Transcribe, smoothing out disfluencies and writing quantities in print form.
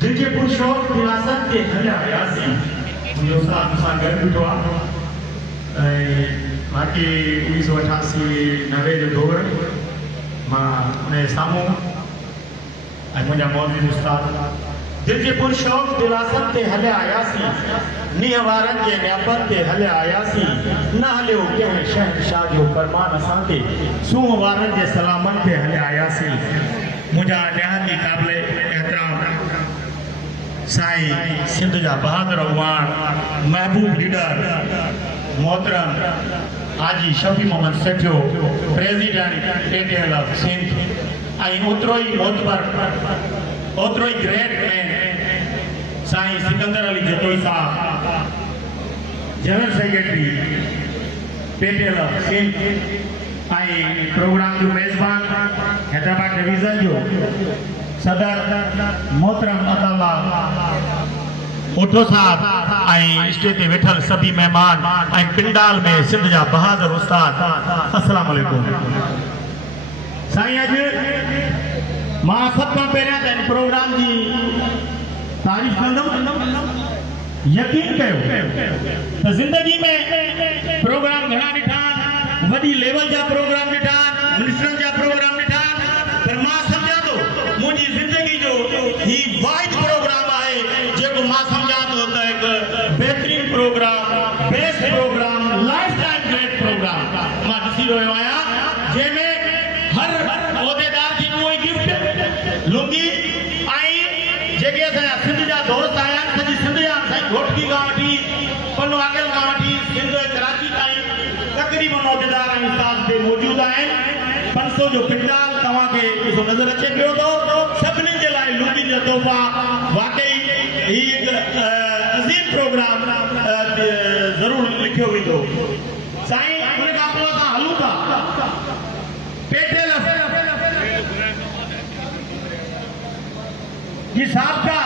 दिल के पुरुषों विरासत के हल्या यासी मुझे उस्ताद मुसागर बिठवा बाकी 1988 90 जो दौर मां ने सामू आज मुझे मौजूद उस्ताद दिल के पुरुषों विरासत के हल्या यासी निहवारन के न्यापत के हल्या यासी न हलियो के शहंशाह जो फरमान असां के सूवारन के सलामन के हल्या यासी मुझा निहाती काबिल एहतराम साईं सिंध जा बहादुर अगवान महबूब लीडर मोहतरम हाजी शफी मोहम्मद सेठियो प्रेसिडेंट पेटीएल ऑफ सिंध आई ओतरो ही मोहतबर ओतरो ही ग्रेट मैन साईं सिकंदर अली जतोई साहब जनरल सेक्रेटरी पेटीएल ऑफ सिंध आई प्रोग्राम जो मेजबान हैदराबाद डिवीजन जो सदर मोहतरम अताला ओठो साहब आई स्टेज ते वेठल सभी मेहमान आई पिंडाल में सिंध जा बहादुर उस्ताद अस्सलाम वालेकुम साईं अज मां सब खां पहिरियां त प्रोग्राम जी तारीफ़ कंदुमि यकीन कयो त ज़िंदगी में प्रोग्राम घणा ॾिठा वॾी लेवल जा प्रोग्राम ॾिठा मिनिस्टरनि जा प्रोग्राम ॾिठा पर मां सम्झां थो मुंहिंजी ज़िंदगी जो ही वाहिद प्रोग्राम आहे जेको मां सम्झां थो त हिकु बहितरीन programme best programme lifetime great programme मां ॾिसी रहियो आहियां जंहिंमें हर उहिदेदार खे उहो ई गिफ्ट लुंगी ऐं जेके असांजा सिंध जा दोस्त आया सॼी सिंध जा असांजी घोटकी खां वठी पनो आगल खां वठी सिंध कराची ताईं तक़रीबन उहिदेदार ऐं उस्ताद ते मौजूदु आहिनि 500 जो पिंडाल तव्हांखे ॾिसो नज़र अचे पियो थो सभिनी जे लाइ लुंगी जा तोहफ़ा वाकई ही हिकु अज़ीम प्रोग्राम ज़रूरु लिखियो वेंदो साईं उन खां पोइ असां हलूं था पेटेल जी साहब का